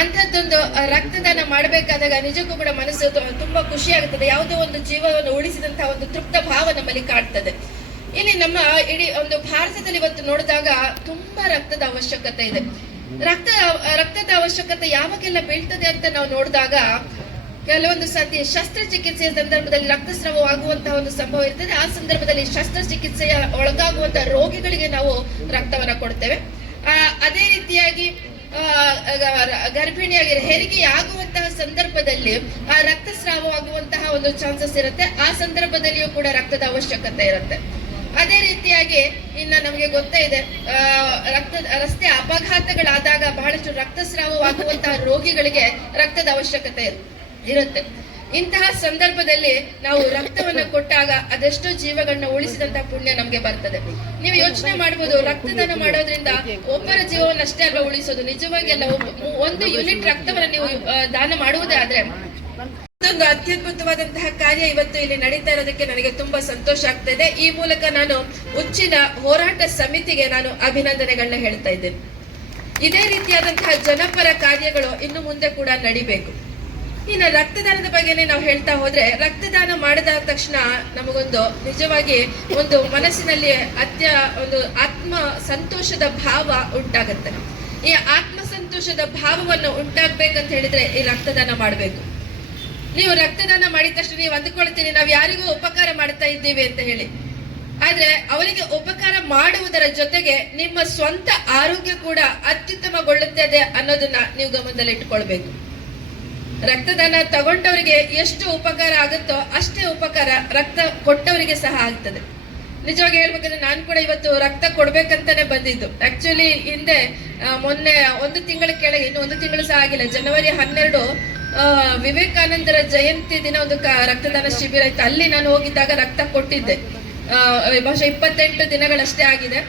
ಅಂಥದ್ದೊಂದು ರಕ್ತದಾನ ಮಾಡಬೇಕಾದಾಗ ನಿಜಕ್ಕೂ ಕೂಡ ಮನಸ್ಸು ತುಂಬಾ ಖುಷಿ ಆಗುತ್ತದೆ. ಯಾವುದೋ ಒಂದು ಜೀವವನ್ನು ಉಳಿಸಿದಂತಹ ಒಂದು ತೃಪ್ತ ಭಾವ ನಮ್ಮಲ್ಲಿ ಕಾಡ್ತದೆ ಇಲ್ಲಿ ನಮ್ಮ, ಇಡೀ ಒಂದು ಭಾರತದಲ್ಲಿ ಇವತ್ತು ನೋಡಿದಾಗ ತುಂಬಾ ರಕ್ತದ ಅವಶ್ಯಕತೆ ಇದೆ. ರಕ್ತ, ರಕ್ತದ ಅವಶ್ಯಕತೆ ಯಾವಾಗೆಲ್ಲ ಬೀಳ್ತದೆ ಅಂತ ನಾವು ನೋಡಿದಾಗ ಕೆಲವೊಂದು ಸತಿ ಶಸ್ತ್ರಚಿಕಿತ್ಸೆಯ ಸಂದರ್ಭದಲ್ಲಿ ರಕ್ತಸ್ರಾವ ಆಗುವಂತಹ ಒಂದು ಸಂಭವ ಇರ್ತದೆ. ಆ ಸಂದರ್ಭದಲ್ಲಿ ಶಸ್ತ್ರಚಿಕಿತ್ಸೆಯ ಒಳಗಾಗುವಂತಹ ರೋಗಿಗಳಿಗೆ ನಾವು ರಕ್ತವನ್ನ ಕೊಡ್ತೇವೆ. ಅದೇ ರೀತಿಯಾಗಿ ಆ, ಗ- ಗರ್ಭಿಣಿಯಾಗಿ ಹೆರಿಗೆ ಆಗುವಂತಹ ಸಂದರ್ಭದಲ್ಲಿ ಆ ರಕ್ತಸ್ರಾವ ಆಗುವಂತಹ ಒಂದು ಚಾನ್ಸಸ್ ಇರುತ್ತೆ. ಆ ಸಂದರ್ಭದಲ್ಲಿಯೂ ಕೂಡ ರಕ್ತದ ಅವಶ್ಯಕತೆ ಇರುತ್ತೆ. ಅದೇ ರೀತಿಯಾಗಿ ಇನ್ನ ನಮಗೆ ಗೊತ್ತೇ ಇದೆ ರಕ್ತ ರಸ್ತೆ ಅಪಘಾತಗಳಾದಾಗ ಬಹಳಷ್ಟು ರಕ್ತಸ್ರಾವವಾಗುವಂತಹ ರೋಗಿಗಳಿಗೆ ರಕ್ತದ ಅವಶ್ಯಕತೆ ಇರು- ಇರುತ್ತೆ. ಇಂತಹ ಸಂದರ್ಭದಲ್ಲಿ ನಾವು ರಕ್ತವನ್ನ ಕೊಟ್ಟಾಗ ಅದೆಷ್ಟೋ ಜೀವಗಳನ್ನ ಉಳಿಸಿದಂತ ಪುಣ್ಯ ನಮ್ಗೆ ಬರ್ತದೆ. ನೀವು ಯೋಚನೆ ಮಾಡ್ಬೋದು, ರಕ್ತದಾನ ಮಾಡೋದ್ರಿಂದ ಒಬ್ಬರ ಜೀವವನ್ನ ಅಷ್ಟೇ ಉಳಿಸೋದು? ನಿಜವಾಗಿ ಅಲ್ಲ ಒಂದು ಯೂನಿಟ್ ರಕ್ತವನ್ನ ನೀವು ದಾನ ಮಾಡುವುದೇ ಆದ್ರೆ. ಇದೊಂದು ಅತ್ಯದ್ಭುತವಾದಂತಹ ಕಾರ್ಯ ಇವತ್ತು ಇಲ್ಲಿ ನಡೀತಾ ಇರೋದಕ್ಕೆ ನನಗೆ ತುಂಬಾ ಸಂತೋಷ ಆಗ್ತಾ ಇದೆ ಈ ಮೂಲಕ ನಾನು ಉಚ್ಚಿನ ಹೋರಾಟ ಸಮಿತಿಗೆ ನಾನು ಅಭಿನಂದನೆಗಳನ್ನ ಹೇಳ್ತಾ ಇದ್ದೇನೆ. ಇದೇ ರೀತಿಯಾದಂತಹ ಜನಪರ ಕಾರ್ಯಗಳು ಇನ್ನು ಮುಂದೆ ಕೂಡ ನಡಿಬೇಕು. ಇನ್ನು ರಕ್ತದಾನದ ಬಗ್ಗೆನೇ ನಾವು ಹೇಳ್ತಾ ಹೋದ್ರೆ ರಕ್ತದಾನ ಮಾಡಿದ ತಕ್ಷಣ ನಮಗೊಂದು ನಿಜವಾಗಿ ಒಂದು ಮನಸ್ಸಿನಲ್ಲಿ ಅತ್ಯ ಒಂದು ಆತ್ಮ ಸಂತೋಷದ ಭಾವ ಉಂಟಾಗತ್ತೆ. ಈ ಆತ್ಮ ಸಂತೋಷದ ಭಾವವನ್ನು ಉಂಟಾಗ್ಬೇಕಂತ ಹೇಳಿದ್ರೆ ಈ ರಕ್ತದಾನ ಮಾಡಬೇಕು. ನೀವು ರಕ್ತದಾನ ಮಾಡಿದ ತಕ್ಷಣ ನೀವು ಅಂದುಕೊಳ್ತೀರಿ ನಾವು ಯಾರಿಗೂ ಉಪಕಾರ ಮಾಡ್ತಾ ಇದ್ದೀವಿ ಅಂತ ಹೇಳಿ. ಆದ್ರೆ ಅವರಿಗೆ ಉಪಕಾರ ಮಾಡುವುದರ ಜೊತೆಗೆ ನಿಮ್ಮ ಸ್ವಂತ ಆರೋಗ್ಯ ಕೂಡ ಅತ್ಯುತ್ತಮಗೊಳ್ಳುತ್ತದೆ ಅನ್ನೋದನ್ನ ನೀವು ಗಮನದಲ್ಲಿ ಇಟ್ಕೊಳ್ಬೇಕು ರಕ್ತದಾನ ತಗೊಂಡವರಿಗೆ ಎಷ್ಟು ಉಪಕಾರ ಆಗುತ್ತೋ ಅಷ್ಟೇ ಉಪಕಾರ ರಕ್ತ ಕೊಟ್ಟವರಿಗೆ ಸಹ ಆಗ್ತದೆ. ನಿಜವಾಗಿ ಹೇಳ್ಬೇಕಂದ್ರೆ ನಾನು ಕೂಡ ಇವತ್ತು ರಕ್ತ ಕೊಡ್ಬೇಕಂತಾನೆ ಬಂದಿದ್ದು. ಆಕ್ಚುಲಿ ಹಿಂದೆ ಮೊನ್ನೆ ಒಂದು ತಿಂಗಳ ಕೆಳಗೆ, ಇನ್ನು ಒಂದು ತಿಂಗಳು ಸಹ ಆಗಿಲ್ಲ. ಜನವರಿ ಹನ್ನೆರಡು ವಿವೇಕಾನಂದರ ಜಯಂತಿ ದಿನ ಒಂದು ರಕ್ತದಾನ ಶಿಬಿರ ಇತ್ತು. ಅಲ್ಲಿ ನಾನು ಹೋಗಿದ್ದಾಗ ರಕ್ತ ಕೊಟ್ಟಿದ್ದೆ. ಬಹುಶಃ ಇಪ್ಪತ್ತೆಂಟು ದಿನಗಳಷ್ಟೇ ಆಗಿದೆ.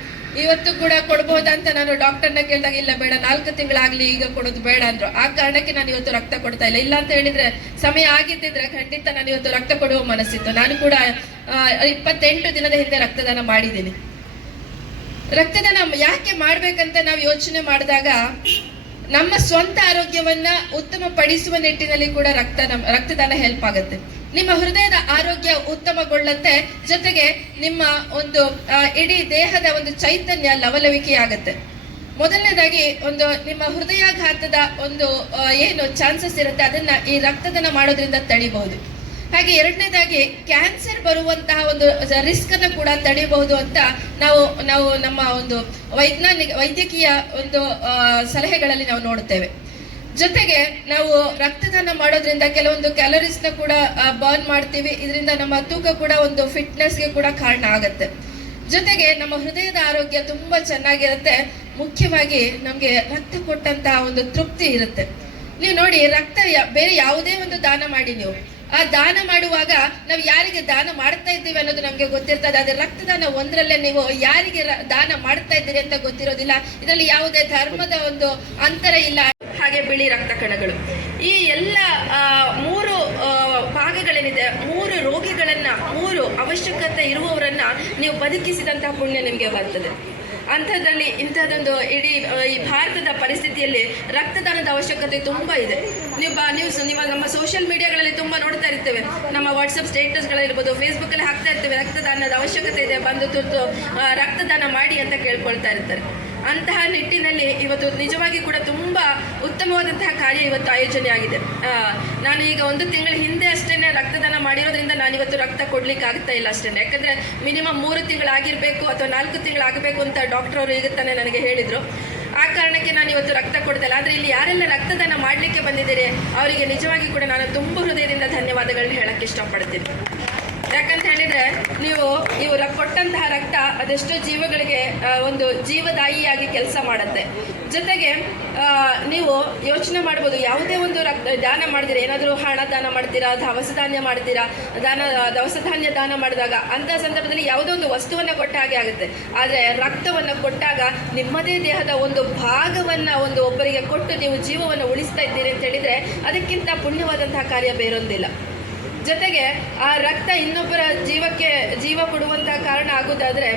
ಇವತ್ತು ಕೂಡ ಕೊಡ್ಬೋದಾ ಅಂತ ನಾನು ಡಾಕ್ಟರ್ನ ಕೇಳಿದಾಗ, ಇಲ್ಲ ಬೇಡ, ನಾಲ್ಕು ತಿಂಗಳಾಗ್ಲಿ ಈಗ ಕೊಡೋದು ಬೇಡ ಅಂದ್ರು. ಆ ಕಾರಣಕ್ಕೆ ನಾನು ಇವತ್ತು ರಕ್ತ ಕೊಡ್ತಾ ಇಲ್ಲ. ಇಲ್ಲ ಅಂತ ಹೇಳಿದ್ರೆ ಸಮಯ ಆಗಿದ್ದಿದ್ರೆ ಖಂಡಿತ ನಾನು ಇವತ್ತು ರಕ್ತ ಕೊಡುವ ಮನಸ್ಸಿತ್ತು. ನಾನು ಕೂಡ ಇಪ್ಪತ್ತೆಂಟು ದಿನದ ಹಿಂದೆ ರಕ್ತದಾನ ಮಾಡಿದ್ದೀನಿ. ರಕ್ತದಾನ ಯಾಕೆ ಮಾಡ್ಬೇಕಂತ ನಾವು ಯೋಚನೆ ಮಾಡಿದಾಗ, ನಮ್ಮ ಸ್ವಂತ ಆರೋಗ್ಯವನ್ನ ಉತ್ತಮ ಪಡಿಸುವ ನಿಟ್ಟಿನಲ್ಲಿ ಕೂಡ ರಕ್ತ ರಕ್ತದಾನ ಹೆಲ್ಪ್ ಆಗುತ್ತೆ. ನಿಮ್ಮ ಹೃದಯದ ಆರೋಗ್ಯ ಉತ್ತಮಗೊಳ್ಳುತ್ತೆ. ಜೊತೆಗೆ ನಿಮ್ಮ ಒಂದು ಇಡೀ ದೇಹದ ಒಂದು ಚೈತನ್ಯ ಲವಲವಿಕೆ ಆಗುತ್ತೆ ಮೊದಲನೇದಾಗಿ ಒಂದು ನಿಮ್ಮ ಹೃದಯಾಘಾತದ ಒಂದು ಏನು ಚಾನ್ಸಸ್ ಇರುತ್ತೆ, ಅದನ್ನ ಈ ರಕ್ತದಾನ ಮಾಡೋದ್ರಿಂದ ತಡಿಬಹುದು. ಹಾಗೆ ಎರಡನೇದಾಗಿ ಕ್ಯಾನ್ಸರ್ ಬರುವಂತಹ ಒಂದು ರಿಸ್ಕ್ ಅನ್ನು ಕೂಡ ತಡೆಯಬಹುದು ಅಂತ ನಾವು ನಾವು ನಮ್ಮ ಒಂದು ವೈಜ್ಞಾನಿಕ, ವೈದ್ಯಕೀಯ ಒಂದು ಸಲಹೆಗಳಲ್ಲಿ ನಾವು ನೋಡುತ್ತೇವೆ. ಜೊತೆಗೆ ನಾವು ರಕ್ತದಾನ ಮಾಡೋದ್ರಿಂದ ಕೆಲವೊಂದು ಕ್ಯಾಲರೀಸ್ನ ಕೂಡ ಬರ್ನ್ ಮಾಡ್ತೀವಿ. ಇದರಿಂದ ನಮ್ಮ ತೂಕ ಕೂಡ ಒಂದು ಫಿಟ್ನೆಸ್ಗೆ ಕೂಡ ಕಾರಣ ಆಗುತ್ತೆ. ಜೊತೆಗೆ ನಮ್ಮ ಹೃದಯದ ಆರೋಗ್ಯ ತುಂಬಾ ಚೆನ್ನಾಗಿರುತ್ತೆ. ಮುಖ್ಯವಾಗಿ ನಮಗೆ ರಕ್ತ ಕೊಟ್ಟಂತ ಒಂದು ತೃಪ್ತಿ ಇರುತ್ತೆ. ನೀವು ನೋಡಿ, ರಕ್ತ ಬೇರೆ ಯಾವುದೇ ಒಂದು ದಾನ ಮಾಡಿ ನೀವು. ಆ ದಾನ ಮಾಡುವಾಗ ನಾವು ಯಾರಿಗೆ ದಾನ ಮಾಡ್ತಾ ಇದ್ದೀವಿ ಅನ್ನೋದು ನಮಗೆ ಗೊತ್ತಿರ್ತದೆ. ಅದೇ ರಕ್ತದಾನ ಒಂದರಲ್ಲೇ ನೀವು ಯಾರಿಗೆ ದಾನ ಮಾಡ್ತಾ ಇದ್ದೀರಿ ಅಂತ ಗೊತ್ತಿರೋದಿಲ್ಲ. ಇದರಲ್ಲಿ ಯಾವುದೇ ಧರ್ಮದ ಒಂದು ಅಂತರ ಇಲ್ಲ. ಹಾಗೆ ಬಿಳಿ ರಕ್ತ ಕಣಗಳು. ಈ ಎಲ್ಲ ಮೂರು ಭಾಗಗಳೇನಿದೆ, ಮೂರು ರೋಗಿಗಳನ್ನ, ಮೂರು ಅವಶ್ಯಕತೆ ಇರುವವರನ್ನ ನೀವು ಬದುಕಿಸಿದಂತಹ ಪುಣ್ಯ ನಿಮಗೆ ಬರ್ತದೆ. ಅಂಥದ್ರಲ್ಲಿ ಇಂಥದ್ದೊಂದು ಇಡೀ ಈ ಭಾರತದ ಪರಿಸ್ಥಿತಿಯಲ್ಲಿ ರಕ್ತದಾನದ ಅವಶ್ಯಕತೆ ತುಂಬಾ ಇದೆ. ನೀವು ನೀವು ನೀವು ನಮ್ಮ ಸೋಷಿಯಲ್ ಮೀಡಿಯಾಗಳಲ್ಲಿ ತುಂಬಾ ನೋಡ್ತಾ ಇರ್ತೇವೆ. ನಮ್ಮ ವಾಟ್ಸಪ್ ಸ್ಟೇಟಸ್ಗಳಿರ್ಬೋದು ಫೇಸ್ಬುಕ್ಕಲ್ಲಿ ಹಾಕ್ತಾ ಇರ್ತೇವೆ, ರಕ್ತದಾನದ ಅವಶ್ಯಕತೆ ಇದೆ, ಬಂದು ತುರ್ತು ರಕ್ತದಾನ ಮಾಡಿ ಅಂತ ಕೇಳ್ಕೊಳ್ತಾ ಇರ್ತಾರೆ. ಅಂತಹ ನಿಟ್ಟಿನಲ್ಲಿ ಇವತ್ತು ನಿಜವಾಗಿ ಕೂಡ ತುಂಬ ಉತ್ತಮವಾದಂತಹ ಕಾರ್ಯ ಇವತ್ತು ಆಯೋಜನೆ ಆಗಿದೆ. ನಾನು ಈಗ ಒಂದು ತಿಂಗಳ ಹಿಂದೆ ಅಷ್ಟೇನೆ ರಕ್ತದಾನ ಮಾಡಿರೋದ್ರಿಂದ ನಾನು ಇವತ್ತು ರಕ್ತ ಕೊಡ್ಲಿಕ್ಕೆ ಆಗ್ತಾ ಇಲ್ಲ ಅಷ್ಟೇ ಯಾಕಂದ್ರೆ ಮಿನಿಮಮ್ ಮೂರು ತಿಂಗಳಾಗಿರ್ಬೇಕು ಅಥವಾ ನಾಲ್ಕು ತಿಂಗಳಾಗಬೇಕು ಅಂತ ಡಾಕ್ಟರ್ ಅವರು ಈಗ ತಾನೇ ನನಗೆ ಹೇಳಿದ್ರು. ಆ ಕಾರಣಕ್ಕೆ ನಾನು ಇವತ್ತು ರಕ್ತ ಕೊಡ್ತಾ ಇಲ್ಲ. ಆದ್ರೆ ಇಲ್ಲಿ ಯಾರೆಲ್ಲ ರಕ್ತದಾನ ಮಾಡ್ಲಿಕ್ಕೆ ಬಂದಿದ್ದೀರಿ, ಅವರಿಗೆ ನಿಜವಾಗಿ ಕೂಡ ನಾನು ತುಂಬ ಹೃದಯದಿಂದ ಧನ್ಯವಾದಗಳನ್ನ ಹೇಳಕ್ಕೆ ಇಷ್ಟಪಡ್ತೀನಿ. ಯಾಕಂತ ಹೇಳಿದ್ರೆ ನೀವು ಇವರ ಕೊಟ್ಟಂತಹ ರಕ್ತ ಅದೆಷ್ಟೋ ಜೀವಗಳಿಗೆ ಒಂದು ಜೀವದಾಯಿಯಾಗಿ ಕೆಲಸ ಮಾಡುತ್ತೆ. ಜೊತೆಗೆ ನೀವು ಯೋಚನೆ ಮಾಡ್ಬೋದು, ಯಾವುದೇ ಒಂದು ರಕ್ತ, ದಾನ ಮಾಡಿದಿರ, ಏನಾದರೂ ಹಣ ದಾನ ಮಾಡ್ತೀರಾ ದವಸ ಧಾನ್ಯ ಮಾಡ್ತೀರಾ, ದಾನ ದವಸ ಧಾನ್ಯ ದಾನ ಮಾಡಿದಾಗ ಅಂಥ ಸಂದರ್ಭದಲ್ಲಿ ಯಾವುದೋ ಒಂದು ವಸ್ತುವನ್ನು ಕೊಟ್ಟ ಹಾಗೆ ಆಗುತ್ತೆ. ಆದರೆ ರಕ್ತವನ್ನು ಕೊಟ್ಟಾಗ ನಿಮ್ಮದೇ ದೇಹದ ಒಂದು ಭಾಗವನ್ನು ಒಂದು ಒಬ್ಬರಿಗೆ ಕೊಟ್ಟು ನೀವು ಜೀವವನ್ನು ಉಳಿಸ್ತಾ ಇದ್ದೀರಿ ಅಂತ ಹೇಳಿದರೆ ಅದಕ್ಕಿಂತ ಪುಣ್ಯವಾದಂತಹ ಕಾರ್ಯ ಬೇರೊಂದಿಲ್ಲ. ಜೊತೆಗೆ ಆ ರಕ್ತ ಇನ್ನೊಬ್ಬರ ಜೀವಕ್ಕೆ ಜೀವ ಕೊಡುವಂತಹ ಕಾರಣ ಆಗೋದಾದ್ರೆ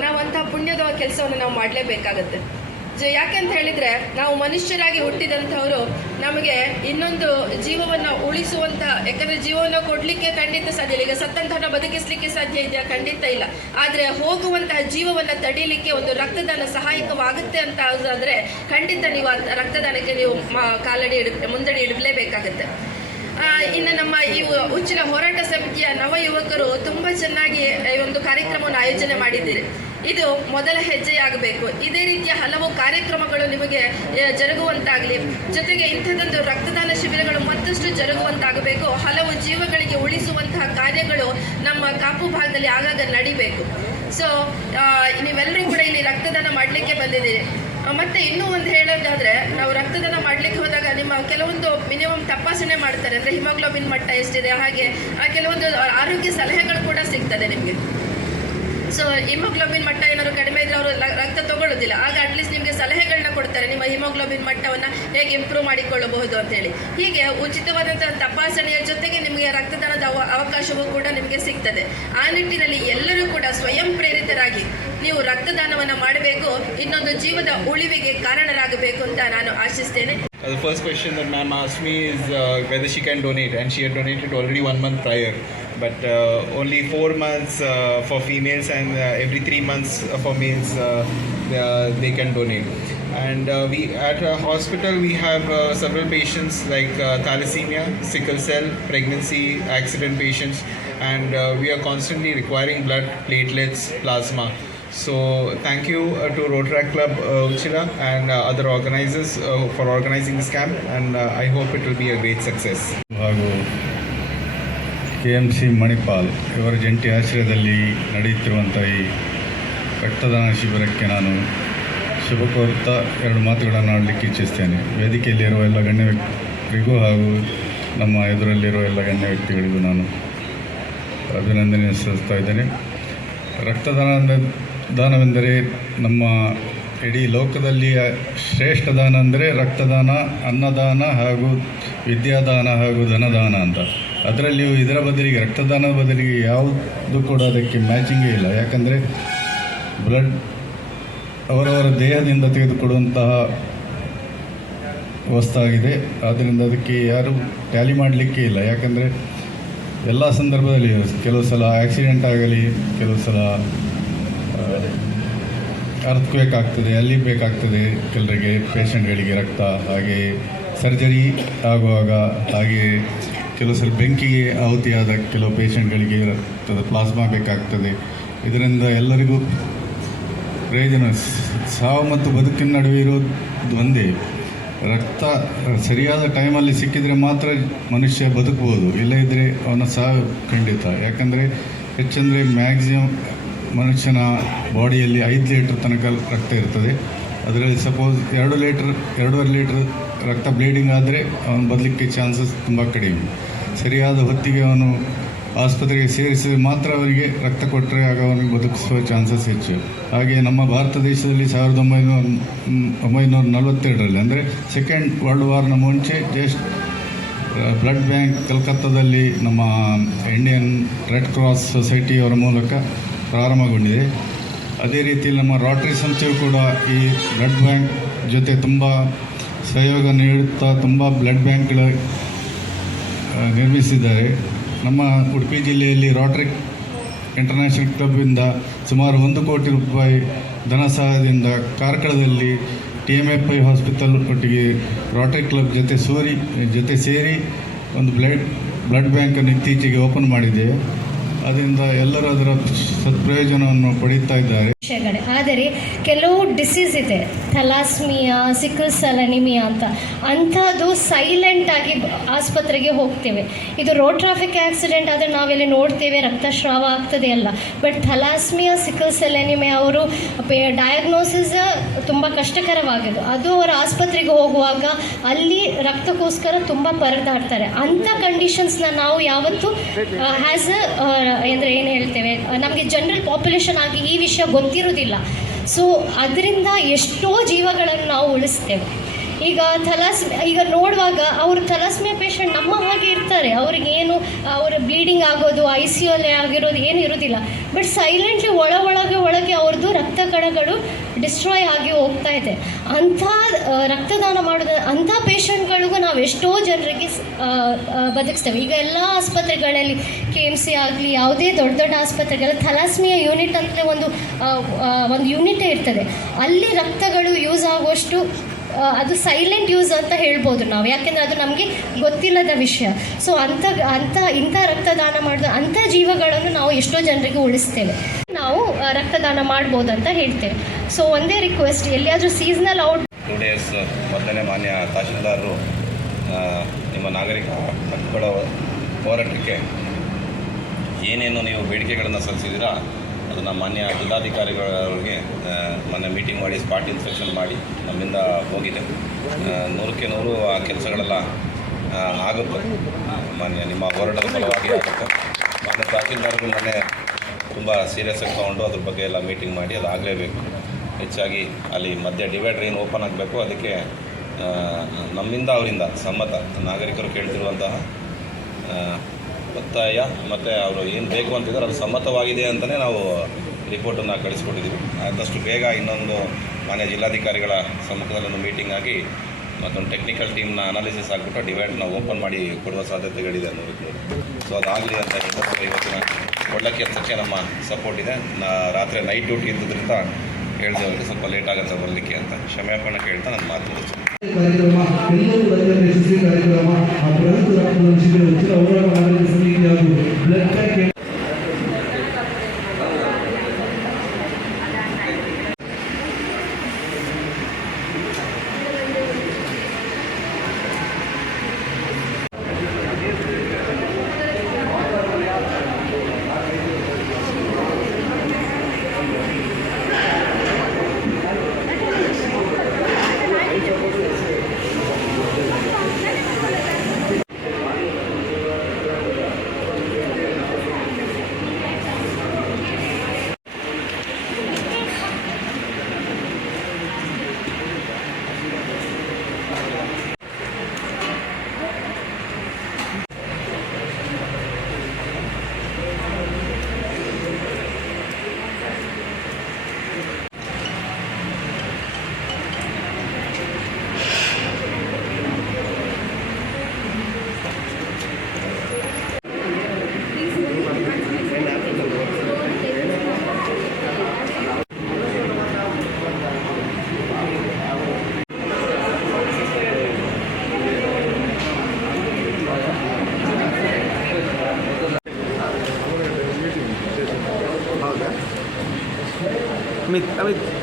ನಾವು ಅಂತಹ ಪುಣ್ಯದ ಕೆಲಸವನ್ನು ನಾವು ಮಾಡಲೇಬೇಕಾಗತ್ತೆ. ಜ- ಯಾಕೆಂತ ಹೇಳಿದ್ರೆ, ನಾವು ಮನುಷ್ಯರಾಗಿ ಹುಟ್ಟಿದಂಥವರು ನಮಗೆ ಇನ್ನೊಂದು ಜೀವವನ್ನು ಉಳಿಸುವಂತ ಯಾಕಂದ್ರೆ ಜೀವವನ್ನು ಕೊಡ್ಲಿಕ್ಕೆ ಖಂಡಿತ ಸಾಧ್ಯ ಇಲ್ಲ. ಈಗ ಸತ್ತಂತವನ್ನ ಬದುಕಿಸ್ಲಿಕ್ಕೆ ಸಾಧ್ಯ ಇದೆಯಾ? ಖಂಡಿತ ಇಲ್ಲ. ಆದ್ರೆ ಹೋಗುವಂತಹ ಜೀವವನ್ನ ತಡೀಲಿಕ್ಕೆ ಒಂದು ರಕ್ತದಾನ ಸಹಾಯಕವಾಗುತ್ತೆ ಅಂತ ಆದ್ರೆ ಖಂಡಿತ ನೀವು ರಕ್ತದಾನಕ್ಕೆ ನೀವು ಕಾಲಡಿ ಇಡ ಮುಂದಡಿ ಇಡಲೇಬೇಕಾಗತ್ತೆ ಇನ್ನು ನಮ್ಮ ಈ ಉಚ್ಚಿನ ಹೋರಾಟ ಸಮಿತಿಯ ನವ ಯುವಕರು ತುಂಬ ಚೆನ್ನಾಗಿ ಈ ಒಂದು ಕಾರ್ಯಕ್ರಮವನ್ನು ಆಯೋಜನೆ ಮಾಡಿದ್ದೀರಿ. ಇದು ಮೊದಲ ಹೆಜ್ಜೆಯಾಗಬೇಕು. ಇದೇ ರೀತಿಯ ಹಲವು ಕಾರ್ಯಕ್ರಮಗಳು ನಿಮಗೆ ಜರುಗುವಂತಾಗಲಿ. ಜೊತೆಗೆ ಇಂಥದ್ದೊಂದು ರಕ್ತದಾನ ಶಿಬಿರಗಳು ಮತ್ತಷ್ಟು ಜರುಗುವಂತಾಗಬೇಕು. ಹಲವು ಜೀವಗಳಿಗೆ ಉಳಿಸುವಂತಹ ಕಾರ್ಯಗಳು ನಮ್ಮ ಕಾಪು ಭಾಗದಲ್ಲಿ ಆಗಾಗ ನಡಿಬೇಕು. ಸೊ ನೀವೆಲ್ಲರೂ ಕೂಡ ಇಲ್ಲಿ ರಕ್ತದಾನ ಮಾಡಲಿಕ್ಕೆ ಬಂದಿದ್ದೀರಿ. ಮತ್ತೆ ಇನ್ನೂ ಒಂದು ಹೇಳೋದಾದ್ರೆ ನಾವು ರಕ್ತದಾನ ಮಾಡ್ಲಿಕ್ಕೆ ಹೋದಾಗ ನಿಮ್ಮ ಕೆಲವೊಂದು ಮಿನಿಮಮ್ ತಪಾಸಣೆ ಮಾಡ್ತಾರೆ ಅಂದ್ರೆ ಹಿಮೋಗ್ಲೋಬಿನ್ ಮಟ್ಟ ಎಷ್ಟಿದೆ ಹಾಗೆ ಆ, ಕೆಲವೊಂದು ಆರೋಗ್ಯ ಸಲಹೆಗಳು ಕೂಡ ಸಿಗ್ತದೆ ನಿಮಗೆ. ಸೊ ಹಿಮೋಗ್ಲೋಬಿನ್ ಮಟ್ಟ ಏನಾದ್ರು ಕಡಿಮೆ ಇದ್ರೆ ಅವರು ರಕ್ತ ತಗೊಳ್ಳೋದಿಲ್ಲ. ಆಗ ಅಟ್ಲೀಸ್ಟ್ ನಿಮಗೆ ಸಲಹೆಗಳನ್ನ ಕೊಡ್ತಾರೆ ನಿಮ್ಮ ಹಿಮೋಗ್ಲೋಬಿನ್ ಮಟ್ಟವನ್ನು ಹೇಗೆ ಇಂಪ್ರೂವ್ ಮಾಡಿಕೊಳ್ಳಬಹುದು ಅಂತ ಹೇಳಿ. ಹೀಗೆ ಉಚಿತವಾದಂತಹ ತಪಾಸಣೆಯ ಜೊತೆಗೆ ನಿಮಗೆ ರಕ್ತದಾನದ ಅವ- ಅವಕಾಶವೂ ಕೂಡ ನಿಮಗೆ ಸಿಗ್ತದೆ. ಆ ನಿಟ್ಟಿನಲ್ಲಿ ಎಲ್ಲರೂ ಕೂಡ ಸ್ವಯಂ ಪ್ರೇರಿತರಾಗಿ ನೀವು ರಕ್ತದಾನವನ್ನ ಮಾಡಬೇಕು ಇನ್ನೊಂದು ಜೀವದ ಉಳಿವಿಗೆ ಕಾರಣರಾಗಬೇಕು ಅಂತ ನಾನು ಆಶಿಸ್ತೇನೆ Uh, the first question that ma'am asked me is uh, whether she can donate, and she had donated already one month prior, but uh, only four months uh, for females and uh, every three months uh, for males uh, they, uh, they can donate. And uh, we at a hospital we have uh, several patients like uh, thalassemia, sickle cell, pregnancy, accident patients, and uh, we are constantly requiring blood, platelets, plasma. So thank you uh, to Rotaract Club uh, Uchila and uh, other organizers uh, for organizing this camp, and I hope it will be a great success. K M C Manipal ಇವರ ಜಂಟಿ ಆಶ್ರಯದಲ್ಲಿ ನಡೆಯುತ್ತಿರುವಂಥ ಈ ರಕ್ತದಾನ ಶಿಬಿರಕ್ಕೆ ನಾನು ಶುಭ ಕೋರ್ತಾ ಎರಡು ಮಾತುಗಳನ್ನು ಆಡಲಿಕ್ಕೆ ಇಚ್ಛಿಸ್ತೇನೆ ವೇದಿಕೆಯಲ್ಲಿರುವ ಎಲ್ಲ ಗಣ್ಯ ವ್ಯಕ್ತಿಗಳಿಗೂ ಹಾಗೂ ನಮ್ಮ ಎದುರಲ್ಲಿರುವ ಎಲ್ಲ ಗಣ್ಯ ವ್ಯಕ್ತಿಗಳಿಗೂ ನಾನು ಅಭಿನಂದನೆ ಸಲ್ಲಿಸ್ತಾ ಇದ್ದೇನೆ ರಕ್ತದಾನ ದಾನವೆಂದರೆ ನಮ್ಮ ಇಡೀ ಲೋಕದಲ್ಲಿ ಶ್ರೇಷ್ಠ ದಾನ ಅಂದರೆ ರಕ್ತದಾನ, ಅನ್ನದಾನ ಹಾಗೂ ವಿದ್ಯಾದಾನ ಹಾಗೂ ಧನದಾನ ಅಂತ. ಅದರಲ್ಲಿಯೂ ಇದರ ಬದಲಿಗೆ ರಕ್ತದಾನದ ಬದಲಿಗೆ ಯಾವುದು ಕೂಡ ಅದಕ್ಕೆ ಮ್ಯಾಚಿಂಗೇ ಇಲ್ಲ. ಯಾಕಂದರೆ ಬ್ಲಡ್ ಅವರವರ ದೇಹದಿಂದ ತೆಗೆದುಕೊಡುವಂತಹ ವಸ್ತಾಗಿದೆ. ಆದ್ದರಿಂದ ಅದಕ್ಕೆ ಯಾರು ಟ್ಯಾಲಿ ಮಾಡಲಿಕ್ಕೆ ಇಲ್ಲ. ಯಾಕಂದರೆ ಎಲ್ಲ ಸಂದರ್ಭದಲ್ಲಿ ಕೆಲವು ಸಲ ಆಕ್ಸಿಡೆಂಟ್ ಆಗಲಿ, ಕೆಲವು ಸಲ ಅರ್ತ್ ಬೇಕಾಗ್ತದೆ ಅಲ್ಲಿ ಬೇಕಾಗ್ತದೆ ಕೆಲರಿಗೆ ಪೇಷಂಟ್ಗಳಿಗೆ ರಕ್ತ, ಹಾಗೆ ಸರ್ಜರಿ ಆಗುವಾಗ ಹಾಗೆ ಕೆಲವು ಸಲ ಬೆಂಕಿಗೆ ಆಹುತಿಯಾದ ಕೆಲವು ಪೇಷಂಟ್ಗಳಿಗೆ ರಕ್ತದ ಪ್ಲಾಸ್ಮಾ ಬೇಕಾಗ್ತದೆ. ಇದರಿಂದ ಎಲ್ಲರಿಗೂ ಪ್ರಯೋಜನ ಸಾವು ಮತ್ತು ಬದುಕಿನ ನಡುವೆ ಇರೋದು ಒಂದೇ. ರಕ್ತ ಸರಿಯಾದ ಟೈಮಲ್ಲಿ ಸಿಕ್ಕಿದರೆ ಮಾತ್ರ ಮನುಷ್ಯ ಬದುಕ್ಬೋದು. ಇಲ್ಲದಿದ್ದರೆ ಅವನ ಸಾವು ಖಂಡಿತ. ಯಾಕಂದರೆ ಹೆಚ್ಚಂದರೆ ಮ್ಯಾಕ್ಸಿಮಮ್ ಮನುಷ್ಯನ ಬಾಡಿಯಲ್ಲಿ ಐದು ಲೀಟ್ರ್ ತನಕ ರಕ್ತ ಇರ್ತದೆ. ಅದರಲ್ಲಿ ಸಪೋಸ್ ಎರಡು ಲೀಟ್ರ್, ಎರಡೂವರೆ ಲೀಟ್ರ್ ರಕ್ತ ಬ್ಲೀಡಿಂಗ್ ಆದರೆ ಅವನು ಬದಲಿಕ್ಕೆ ಚಾನ್ಸಸ್ ತುಂಬ ಕಡಿಮೆ. ಸರಿಯಾದ ಹೊತ್ತಿಗೆ ಅವನು ಆಸ್ಪತ್ರೆಗೆ ಸೇರಿಸಿದರೆ ಮಾತ್ರ ಅವರಿಗೆ ರಕ್ತ ಕೊಟ್ಟರೆ ಆಗ ಅವನಿಗೆ ಬದುಕಿಸುವ ಚಾನ್ಸಸ್ ಹೆಚ್ಚು. ಹಾಗೆ ನಮ್ಮ ಭಾರತ ದೇಶದಲ್ಲಿ ಸಾವಿರದ ಒಂಬೈನೂರ ಒಂಬೈನೂರ ನಲವತ್ತೆರಡರಲ್ಲಿ ಅಂದರೆ ಸೆಕೆಂಡ್ ವರ್ಲ್ಡ್ ವಾರ್ನ ಮುಂಚೆ ಜಸ್ಟ್ ಬ್ಲಡ್ ಬ್ಯಾಂಕ್ ಕಲ್ಕತ್ತಾದಲ್ಲಿ ನಮ್ಮ ಇಂಡಿಯನ್ ರೆಡ್ ಕ್ರಾಸ್ ಸೊಸೈಟಿಯವರ ಮೂಲಕ ಪ್ರಾರಂಭಗೊಂಡಿದೆ. ಅದೇ ರೀತಿ ನಮ್ಮ ರಾಟ್ರಿ ಸಂಸ್ಥೆಯು ಕೂಡ ಈ ಬ್ಲಡ್ ಬ್ಯಾಂಕ್ ಜೊತೆ ತುಂಬ ಸಹಯೋಗ ನೀಡುತ್ತಾ ತುಂಬ ಬ್ಲಡ್ ಬ್ಯಾಂಕ್ಗಳ ನಿರ್ಮಿಸಿದ್ದಾರೆ. ನಮ್ಮ ಉಡುಪಿ ಜಿಲ್ಲೆಯಲ್ಲಿ ರಾಟ್ರಿ ಇಂಟರ್ನ್ಯಾಷನಲ್ ಕ್ಲಬ್ಬಿಂದ ಸುಮಾರು ಒಂದು ಕೋಟಿ ರೂಪಾಯಿ ಧನ ಸಹಾಯದಿಂದ ಕಾರ್ಕಳದಲ್ಲಿ T M F I hospital ಒಟ್ಟಿಗೆ ರಾಟ್ರಿ ಕ್ಲಬ್ ಜೊತೆ ಸೂರಿ, ಜೊತೆ ಸೇರಿ ಒಂದು ಬ್ಲಡ್ ಬ್ಲಡ್ ಬ್ಯಾಂಕನ್ನು ಇತ್ತೀಚೆಗೆ ಓಪನ್ ಮಾಡಿದ್ದೇವೆ ಅದರಿಂದ ಎಲ್ಲರೂ ಅದರ ಸತ್ಪ್ರಯೋಜನವನ್ನು ಪಡೀತಾ ಇದ್ದಾರೆ. ಆದರೆ ಕೆಲವು ಡಿಸೀಸ್ ಇದೆ. ಥಲಾಸ್ಮಿಯಾ, ಸಿಕಲ್ ಸೆಲ್ ಅನಿಮಿಯಾ ಅಂತ. ಅಂಥದ್ದು ಸೈಲೆಂಟಾಗಿ ಆಸ್ಪತ್ರೆಗೆ ಹೋಗ್ತೇವೆ. ಇದು ರೋಡ್ ಟ್ರಾಫಿಕ್ ಆಕ್ಸಿಡೆಂಟ್ ಆದರೆ ನಾವೆಲ್ಲಿ ನೋಡ್ತೇವೆ, ರಕ್ತಸ್ರಾವ ಆಗ್ತದೆ ಅಲ್ಲ. But thalassemia, sickle cell anaemia ಅವರು ಡಯಾಗ್ನೋಸಿಸ್ ತುಂಬ ಕಷ್ಟಕರವಾಗಿದೆ ಅದು ಅವರ ಆಸ್ಪತ್ರೆಗೆ ಹೋಗುವಾಗ ಅಲ್ಲಿ ರಕ್ತಕ್ಕೋಸ್ಕರ ತುಂಬ ಪರದಾಡ್ತಾರೆ. ಅಂಥ ಕಂಡೀಷನ್ಸ್ನ ನಾವು ಯಾವತ್ತೂ ಹ್ಯಾಸ್ ಅಂದರೆ ಏನು ಹೇಳ್ತೇವೆ, ನಮಗೆ ಜನರಲ್ ಪಾಪ್ಯುಲೇಷನ್ ಆಗಿ ಈ ವಿಷಯ ಗೊತ್ತಿರೋದಿಲ್ಲ. ಸೊ ಅದರಿಂದ ಎಷ್ಟೋ ಜೀವಗಳನ್ನು ನಾವು ಉಳಿಸ್ತೇವೆ. ಈಗ ಥಲಾಸ್ ಈಗ ನೋಡುವಾಗ ಅವರು ಥಲಾಸ್ಮೆ ಪೇಷಂಟ್ ನಮ್ಮ ಹಾಗೆ ಇರ್ತಾರೆ. ಅವ್ರಿಗೇನು, ಅವರ ಬ್ಲೀಡಿಂಗ್ ಆಗೋದು ಐ ಸಿ ಯು ಅಲ್ಲಿ ಆಗಿರೋದು ಏನು ಇರೋದಿಲ್ಲ. ಬಟ್ ಸೈಲೆಂಟ್ಲಿ ಒಳ ಒಳಗೆ ಒಳಗೆ ಅವ್ರದ್ದು ರಕ್ತ ಕಣಗಳು ಡಿಸ್ಟ್ರಾಯ್ ಆಗಿ ಹೋಗ್ತಾ ಇದೆ. ಅಂಥ ರಕ್ತದಾನ ಮಾಡೋದ, ಅಂಥ ಪೇಷಂಟ್ಗಳಿಗೂ ನಾವು ಎಷ್ಟೋ ಜನರಿಗೆ ಬದುಕಿಸ್ತೇವೆ. ಈಗ ಎಲ್ಲ ಆಸ್ಪತ್ರೆಗಳಲ್ಲಿ ಕೆ ಎಂ ಸಿ ಆಗಲಿ, ಯಾವುದೇ ದೊಡ್ಡ ದೊಡ್ಡ ಆಸ್ಪತ್ರೆಗಳ ಥಲಾಸ್ಮಿಯಾ ಯೂನಿಟ್ ಅಂತಲೇ ಒಂದು ಒಂದು ಯೂನಿಟೇ ಇರ್ತದೆ. ಅಲ್ಲಿ ರಕ್ತಗಳು ಯೂಸ್ ಆಗುವಷ್ಟು ಅದು ಸೈಲೆಂಟ್ ಯೂಸ್ ಅಂತ ಹೇಳ್ಬೋದು ನಾವು. ಯಾಕೆಂದರೆ ಅದು ನಮಗೆ ಗೊತ್ತಿಲ್ಲದ ವಿಷಯ. ಸೊ ಅಂಥ ಅಂಥ ಇಂಥ ರಕ್ತದಾನ ಮಾಡಿದ, ಅಂಥ ಜೀವಗಳನ್ನು ನಾವು ಎಷ್ಟೋ ಜನರಿಗೆ ಉಳಿಸ್ತೇವೆ. ನಾವು ರಕ್ತದಾನ ಮಾಡ್ಬೋದು ಅಂತ ಹೇಳ್ತೇವೆ. ಸೊ ಒಂದೇ ರಿಕ್ವೆಸ್ಟ್ ಎಲ್ಲಿಯಾದರೂ ಸೀಸನಲ್ ಔಟ್ ಟೂ ಡೇಸ್ ಮೊದಲನೇ ಮಾನ್ಯ ತಹಶೀಲ್ದಾರರು ನಿಮ್ಮ ನಾಗರಿಕ ಹಕ್ಕುಗಳ ಹೋರಾಟಕ್ಕೆ ಏನೇನು ನೀವು ಬೇಡಿಕೆಗಳನ್ನು ಸಲ್ಲಿಸಿದ್ದೀರಾ ಅದನ್ನು ಮಾನ್ಯ ಜಿಲ್ಲಾಧಿಕಾರಿಗಳಿಗೆ ಮೊನ್ನೆ ಮೀಟಿಂಗ್ ಮಾಡಿ ಸ್ಪಾಟ್ ಇನ್ಸ್ಪೆಕ್ಷನ್ ಮಾಡಿ ನಮ್ಮಿಂದ ಹೋಗಿದೆ. ನೂರಕ್ಕೆ ನೂರು ಆ ಕೆಲಸಗಳೆಲ್ಲ ಆಗುತ್ತೆ. ಮಾನ್ಯ ನಿಮ್ಮ ಹೋರಾಟದ ಫಲವಾಗಿ ಆಗುತ್ತೆ. ಮಾನ್ಯ ತಹಸೀಲ್ದಾರ್ಗಳು ಮೊನ್ನೆ ತುಂಬ ಸೀರಿಯಸ್ ಆಗಿ ತೊಗೊಂಡು ಅದ್ರ ಬಗ್ಗೆ ಎಲ್ಲ ಮೀಟಿಂಗ್ ಮಾಡಿ ಅದು ಆಗಲೇಬೇಕು. ಹೆಚ್ಚಾಗಿ ಅಲ್ಲಿ ಮಧ್ಯೆ ಡಿವೈಡರ್ ಏನು ಓಪನ್ ಆಗಬೇಕು, ಅದಕ್ಕೆ ನಮ್ಮಿಂದ ಅವರಿಂದ ಸಮ್ಮತ ನಾಗರಿಕರು ಕೇಳ್ತಿರುವಂತಹ ಒತ್ತಾಯ ಮತ್ತು ಅವರು ಏನು ಬೇಕು ಅಂತಿದ್ದಾರೆ ಅದು ಸಮ್ಮತವಾಗಿದೆ ಅಂತಲೇ ನಾವು ರಿಪೋರ್ಟನ್ನು ಕಳಿಸ್ಕೊಟ್ಟಿದ್ದೀವಿ ಆದಷ್ಟು ಬೇಗ ಇನ್ನೊಂದು ಮಾನ್ಯ ಜಿಲ್ಲಾಧಿಕಾರಿಗಳ ಸಮ್ಮುಖದಲ್ಲಿ ಒಂದು ಮೀಟಿಂಗ್ ಆಗಿ ಮತ್ತೊಂದು ಟೆಕ್ನಿಕಲ್ ಟೀಮ್ನ ಅನಾಲಿಸಿಸ್ ಆಗಿಬಿಟ್ಟು ಡಿವೈಡ್ನ ಓಪನ್ ಮಾಡಿ ಕೊಡುವ ಸಾಧ್ಯತೆಗಳಿದೆ ಅನ್ನೋದು ಸೊ ಅದಾಗಲಿ ಅಂತ ಹೇಳಿದ್ರೆ ಇವತ್ತಿನ ಒಳ್ಳೆ ಕೆಲಸಕ್ಕೆ ನಮ್ಮ ಸಪೋರ್ಟ್ ಇದೆ. ನಾ ರಾತ್ರಿ ನೈಟ್ ಡ್ಯೂಟಿ ಇದ್ದಿದ್ದರಿಂದ ಹೇಳಿದೆ ಅವರಿಗೆ ಸ್ವಲ್ಪ ಲೇಟ್ ಆಗುತ್ತೆ ಬರಲಿಕ್ಕೆ ಅಂತ. ಕ್ಷಮೆಯಾಪಣೆ ಕೇಳ್ತಾ ನನ್ನ ಮಾತು. ಕಾರ್ಯಕ್ರಮ ಕಾರ್ಯಕ್ರಮ ಆ ಬೃಹತ್ I mean,